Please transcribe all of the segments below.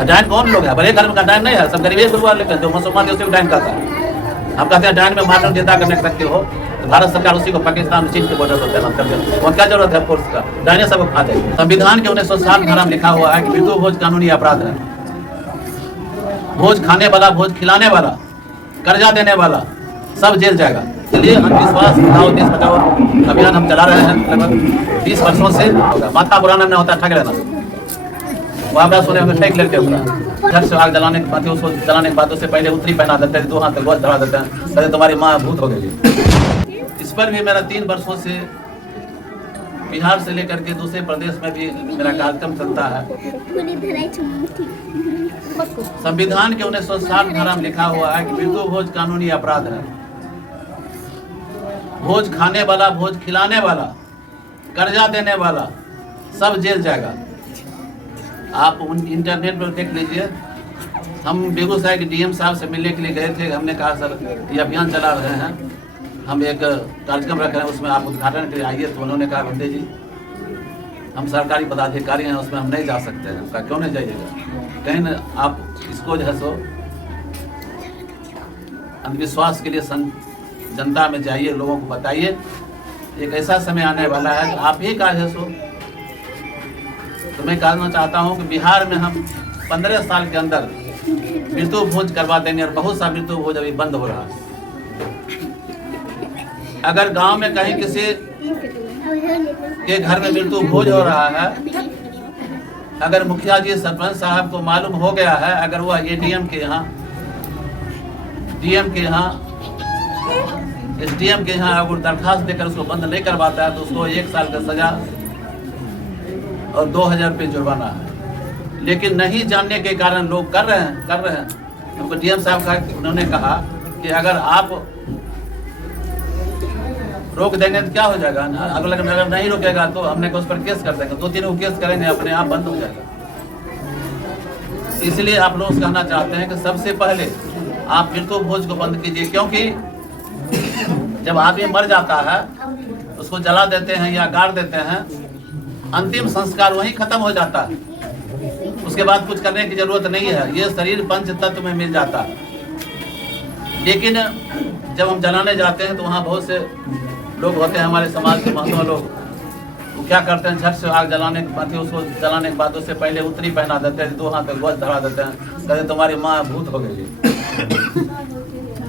डायन कौन लोग है? बड़े धर्म का डायन नहीं है, सब गरीबी गुरुवार लेकर जो मुसलमान है उसी को डायन कहता है। हम कहते हैं डायन में मानव नेता करने सकते हो, तो भारत सरकार उसी को पाकिस्तान चीन के बॉर्डर पर तैनात कर दे। और क्या जरूरत है फोर्स का? डायने सबको खा जाए। संविधान के 1960 धारा में लिखा हुआ है कि मृत्यु भोज कानूनी अपराध है। भोज खाने वाला, भोज खिलाने वाला, कर्जा देने वाला सब जेल जाएगा। इसलिए अंधविश्वास हटाओ, देश बचाओ अभियान हम चला रहे हैं लगभग 20 वर्षों से। माथा पुराना नहीं होता, ठग लेना। वहाँ सुने हमें फेंक लेते हैं। घर से आग जलाने के बाद, उसको जलाने के बाद उससे पहले उत्तरी पहना देते हैं, 2 हाथ तक गोद धरा देते हैं, कहते तुम्हारी माँ भूत हो गई। इस पर भी मेरा 3 वर्षों से बिहार से लेकर के दूसरे प्रदेश में भी मेरा कार्यक्रम चलता है। संविधान के 1960 धारा में लिखा हुआ है कि मृत्यु भोज कानूनी अपराध है। भोज खाने वाला, भोज खिलाने वाला, कर्जा देने वाला सब जेल जाएगा। आप इंटरनेट पर देख लीजिए। हम बेगूसराय के डीएम साहब से मिलने के लिए गए थे। हमने कहा सर ये अभियान चला रहे हैं, हम एक कार्यक्रम रख रहे हैं, उसमें आप उद्घाटन के लिए आइए। तो उन्होंने कहा बंदे जी हम सरकारी पदाधिकारी हैं, उसमें हम नहीं जा सकते हैं। कहा क्यों नहीं जाइएगा? कहीं न आप इसको जो है सो अंधविश्वास के लिए जनता में जाइए, लोगों को बताइए। एक ऐसा समय आने वाला है कि आप ही का है सो। तो मैं कहना चाहता हूँ कि बिहार में हम 15 साल के अंदर मृत्यु भोज करवा देंगे, और बहुत सा मृत्यु भोज अभी बंद हो रहा है। अगर गांव में कहीं किसी के घर में मृत्यु भोज हो रहा है, अगर मुखिया जी सरपंच साहब को मालूम हो गया है, अगर वह एडीएम के यहाँ, डीएम के यहाँ, एसडीएम के यहाँ अगर दरखास्त देकर उसको बंद नहीं करवाता है, तो उसको 1 साल का सजा और 2000 रुपये जुर्माना है। लेकिन नहीं जानने के कारण लोग कर रहे हैं। हमको डीएम साहब का उन्होंने कहा कि अगर आप रोक देंगे तो क्या हो जाएगा, अगर नहीं रोकेगा तो हमने उस पर केस कर देंगे, 2-3 केस करेंगे, अपने आप बंद हो जाएगा। इसलिए आप लोग कहना चाहते हैं कि सबसे पहले आप मृत्यु भोज को बंद कीजिए, क्योंकि जब आदमी मर जाता है उसको जला देते हैं या गाड़ देते हैं, अंतिम संस्कार वहीं खत्म हो जाता है। उसके बाद कुछ करने की जरूरत नहीं है, ये शरीर पंच तत्व में मिल जाता है। लेकिन जब हम जलाने जाते हैं तो वहाँ बहुत से लोग होते हैं हमारे समाज के महत्व लोग, वो क्या करते हैं, झट से आग जलाने के बाद, उसको जलाने के बाद उससे पहले उत्तरी पहना देते हैं, 2 हाथ तक गोद धरा देते हैं, कहते तुम्हारी माँ भूत हो गई।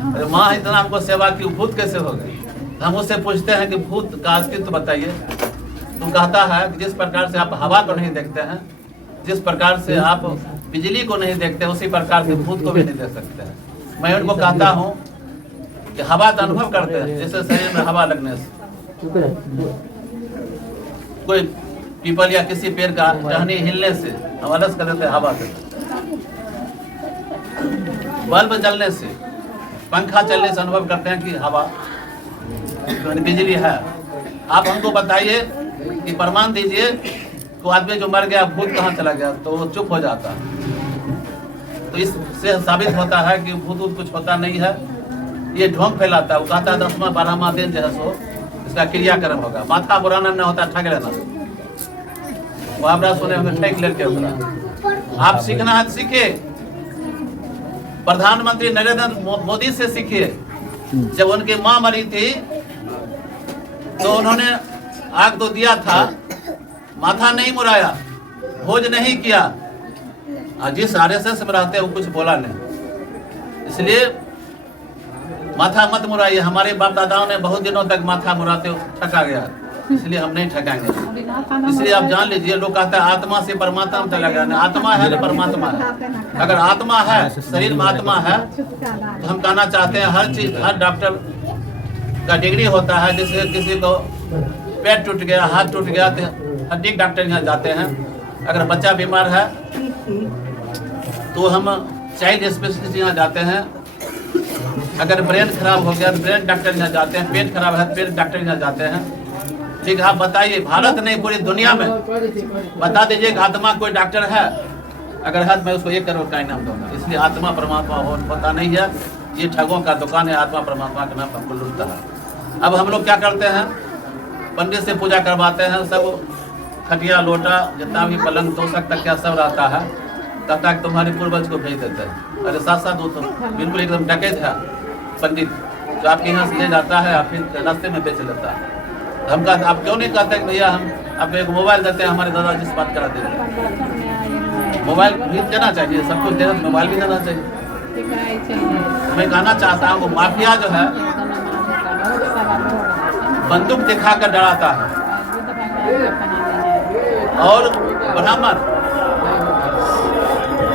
अरे माँ इतना हमको सेवा की, भूत कैसे हो गई? हम उससे पूछते हैं कि भूत का अस्तित्व बताइए। तो कहता है कि जिस प्रकार से आप हवा को नहीं देखते हैं, जिस प्रकार से आप बिजली को नहीं देखते, उसी प्रकार से भूत को भी नहीं देख सकते हैं। मैं उनको कहता हूँ कि हवा का अनुभव करते हैं, जैसे शरीर में हवा लगने से, कोई पीपल या किसी पेड़ का टहनी हिलने से हम अलग कर देते हैं हवा से, बल्ब जलने से, पंखा चलने से अनुभव करते हैं कि हवा बिजली है। आप हमको बताइए कि प्रमाण दीजिए, तो आदमी जो मर गया भूत कहाँ चला गया, तो वो चुप हो जाता है। तो इससे साबित होता है कि भूत कुछ होता नहीं है, ये ढोंग फैलाता है। वो कहता है 10वां 12वां दिन जो है सो इसका क्रियाक्रम होगा। माथा पुराना नहीं होता, ठग लेना। वो आप सुने हमें फेंक लेते होगा। आप सीखना है सीखिए, प्रधानमंत्री नरेंद्र मोदी से सीखिए। जब उनकी माँ मरी थी तो उन्होंने आग तो दिया था, माथा नहीं मुड़ाया, भोज नहीं किया। जिस आरएसएस में रहते वो कुछ बोला नहीं। इसलिए माथा मत मुड़ाइए। हमारे बाप दादाओं ने बहुत दिनों तक माथा मुड़ाते ठका गया, इसलिए हम नहीं ठकाएंगे। इसलिए आप जान लीजिए, लोग कहते हैं आत्मा से परमात्मा में चला गया। आत्मा है ना परमात्मा है। अगर आत्मा है, शरीर में आत्मा है, तो हम कहना चाहते हैं हर चीज, हर डॉक्टर का डिग्री होता है। जैसे किसी को पेट टूट गया, हाथ टूट गया, तो हड्डी डॉक्टर यहाँ जाते हैं। अगर बच्चा बीमार है तो हम चाइल्ड स्पेशलिस्ट यहाँ जाते हैं। अगर ब्रेन खराब हो गया तो ब्रेन डॉक्टर यहाँ जाते हैं। पेट खराब है तो पेट डॉक्टर यहाँ जाते हैं। ठीक है, आप बताइए, भारत नहीं पूरी दुनिया में बता दीजिए कि आत्मा कोई डॉक्टर है? अगर है तो मैं उसको 1 करोड़ का इनाम दूंगा। इसलिए आत्मा परमात्मा होता नहीं है, ये ठगों का दुकान है। आत्मा परमात्मा के नाम हमको लूटता है। अब हम लोग क्या करते हैं, पंडित से पूजा करवाते हैं, सब खटिया लोटा जितना भी पलंग तोशक तक क्या सब रहता है, कहता है तुम्हारे पूर्वज को भेज देते हैं। अरे साथ साथ वो तो बिल्कुल एकदम डकैत है पंडित, जो आपके यहाँ से ले जाता है और फिर रास्ते में बेच लेता है। हम कहते आप क्यों नहीं कहते कि भैया हम आपको एक मोबाइल देते हैं, हमारे दादाजी से बात करा देंगे। मोबाइल भी देना चाहिए, सब कुछ देना, मोबाइल भी देना चाहिए। मैं कहना चाहता हूँ माफिया जो है बंदूक दिखाकर डराता है और ब्राह्मण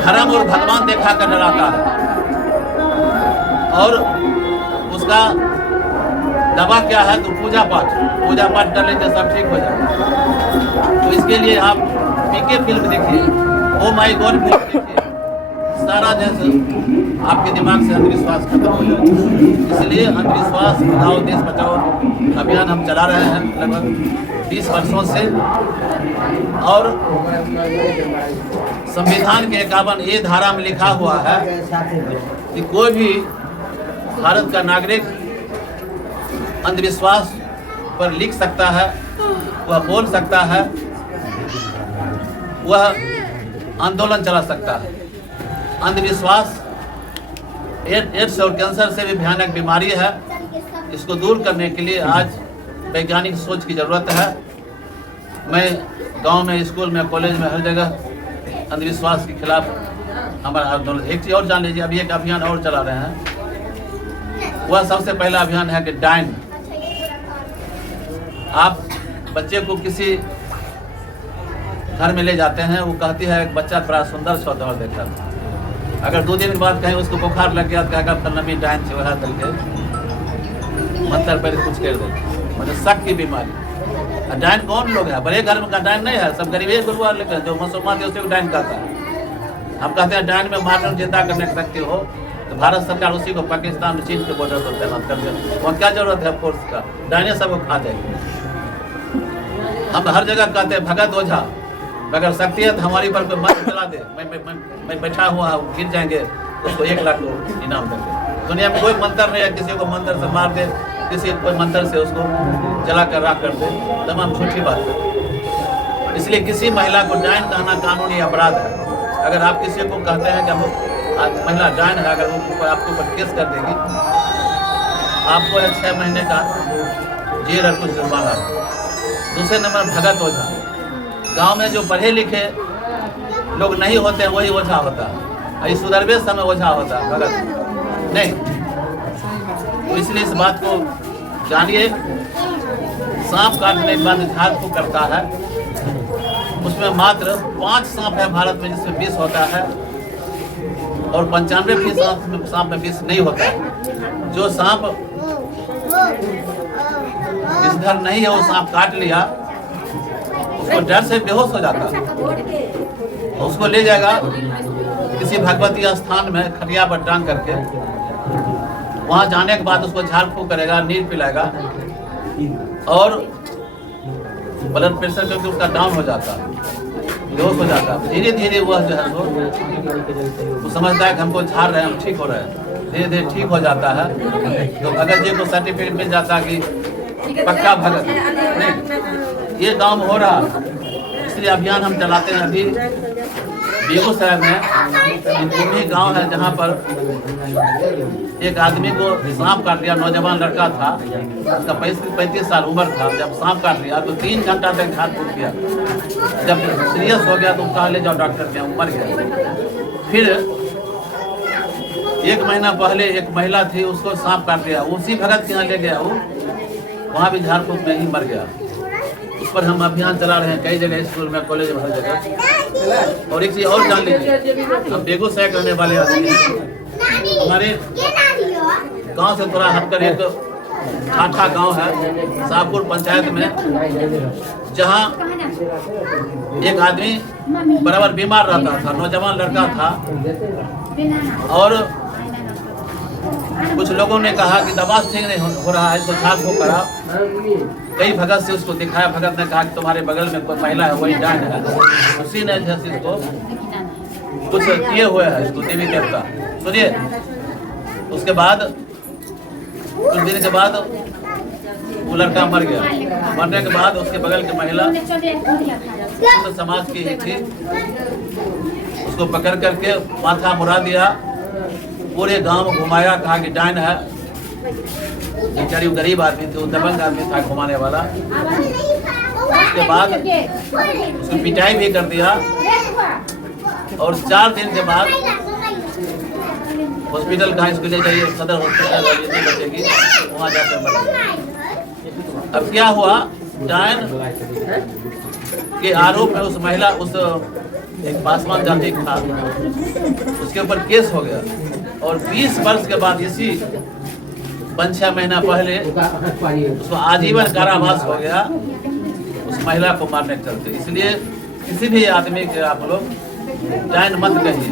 धर्म और भगवान दिखाकर डराता है, और उसका दवा क्या है तो पूजा पाठ कर लेंगे सब ठीक हो जाएगा। तो इसके लिए आप पीके फिल्म देखिए, ओ माय गॉड फिल्म देखिए, सारा जैसे आपके दिमाग से अंधविश्वास खत्म हो जाए। इसलिए अंधविश्वास बचाओ देश बचाओ अभियान हम चला रहे हैं लगभग 30 वर्षों से, और संविधान के 51A धारा में लिखा हुआ है कि कोई भी भारत का नागरिक अंधविश्वास पर लिख सकता है, वह बोल सकता है, वह आंदोलन चला सकता है। अंधविश्वास एड्स और कैंसर से भी भयानक बीमारी है। इसको दूर करने के लिए आज वैज्ञानिक सोच की जरूरत है। मैं गांव में, स्कूल में, कॉलेज में, हर जगह अंधविश्वास के खिलाफ हमारा आंदोलन। एक चीज और जान लीजिए, अभी एक अभियान और चला रहे हैं। वह सबसे पहला अभियान है कि डाइन, आप बच्चे को किसी घर में ले जाते हैं, वो कहती है एक बच्चा बड़ा सुंदर सौदागर देखा, अगर 2 दिन बाद कहीं उसको बुखार लग गया तो कहेगा फलनमी डाइन से वह दल के मंत्र पर कुछ कर दे, मतलब शक की बीमारी। डाइन कौन लोग है? बड़े घर में का डाइन नहीं है, सब गरीबी गुरुवार लेकर जो मुसलमान है उसी को डाइन कहता है। हम कहते हैं डाइन में मारने जिंदा करने की शक्ति हो तो भारत सरकार उसी को पाकिस्तान और चीन के बॉर्डर पर तैनात कर दे। वहाँ क्या जरूरत है फोर्स का? डाइने सबको खा जाएगी। हम हर जगह कहते हैं भगत ओझा, अगर शक्ति है तो हमारी पर कोई मंत्र चला दे, मैं बैठा हुआ गिर जाएंगे, उसको 1 लाख इनाम देंगे। दुनिया में कोई मंत्र नहीं है किसी को मंत्र से मार दे, किसी कोई मंत्र से उसको जला कर राख कर दे, तमाम झूठी बात है। इसलिए किसी महिला को डाइन कहना कानूनी अपराध है। अगर आप किसी को कहते हैं कि हम महिला डाइन है, अगर वो आपके ऊपर केस कर देगी, आपको 6 महीने का जेल और कुछ जुर्माना। दूसरे नंबर भगत ओझा, गांव में जो पढ़े लिखे लोग नहीं होते हैं वही ओझा होता है। इस सुदरबे समय ओझा होता है, भगत नहीं। तो इसलिए इस बात को जानिए, सांप काटने के बाद झाड़ फूक करता है, उसमें मात्र 5 सांप है भारत में जिसमें विष होता है, और 95% सांप में विष नहीं होता है। जो सांप विषधर नहीं है वो सांप काट लिया, उसको डर से बेहोश हो जाता है, उसको ले जाएगा किसी भगवती स्थान में खटिया पर टांग करके, वहां जाने के बाद उसको झाड़ फूक करेगा, नीर पिलाएगा, और ब्लड प्रेशर क्योंकि उसका डाउन हो जाता है, बेहोश हो जाता है। धीरे धीरे वह जो है वो समझता है कि हमको झाड़ रहे हैं, हम ठीक हो रहे हैं, धीरे धीरे ठीक हो जाता है। तो भगत जी को सर्टिफिकेट मिल जाता है कि पक्का भगत नहीं। ये गांव में हो रहा, इसलिए अभियान हम चलाते हैं। अभी बेगूसराय में एक गांव है जहां पर एक आदमी को सांप काट लिया, नौजवान लड़का था, उसका 35 साल उम्र था। जब सांप काट लिया तो 3 घंटा तक झाड़ फूक किया, जब सीरियस हो गया तो कहा ले जाओ डॉक्टर के, मर गया। फिर 1 महीना पहले एक महिला थी, उसको सांप काट लिया, उसी भगत के यहाँ ले गया, वो वहाँ भी झाड़ फूक में ही मर गया। उस पर हम अभियान चला रहे हैं कई जगह, स्कूल में, कॉलेज में, हर जगह। और एक चीज और जान लीजिए, हम बेगूसराय करने वाले आदमी हैं। हमारे गांव से थोड़ा हटकर एक ठाठा गांव है शाहपुर पंचायत में, जहां एक आदमी बराबर बीमार रहता था, नौजवान लड़का था, और कुछ लोगों ने कहा कि दवा ठीक नहीं हो रहा है, इसको झाड़ फूक करा। कई भगत से उसको दिखाया, भगत ने कहा कि तुम्हारे बगल में कोई महिला है, वही डाइन है। उसी ने इसको कुछ किए हुए है, इसको देवी देवता। सुनिए, उसके बाद कुछ दिन के बाद वो लड़का मर गया। मरने के बाद उसके बगल की महिला समाज की ही थी, उसको पकड़ करके माथा मुड़ा दिया, पूरे गांव घुमाया, कहा कि डायन है। बेचारी गरीब आदमी थी, वो दबंग आदमी था घुमाने वाला। उसके बाद उसकी पिटाई भी कर दिया और 4 दिन के बाद हॉस्पिटल कहा इसको ले जाइए, सदर हॉस्पिटल, नहीं बचेगी, वहाँ जाकर मर। अब क्या हुआ, डायन के आरोप में उस महिला, उस एक पासवान जाति था, उसके ऊपर केस हो गया और 20 वर्ष के बाद इसी 5-6 महीना पहले उसको आजीवन कारावास हो गया उस महिला को मारने के चलते। इसलिए किसी भी आदमी के आप लोग डायन मत कहिए।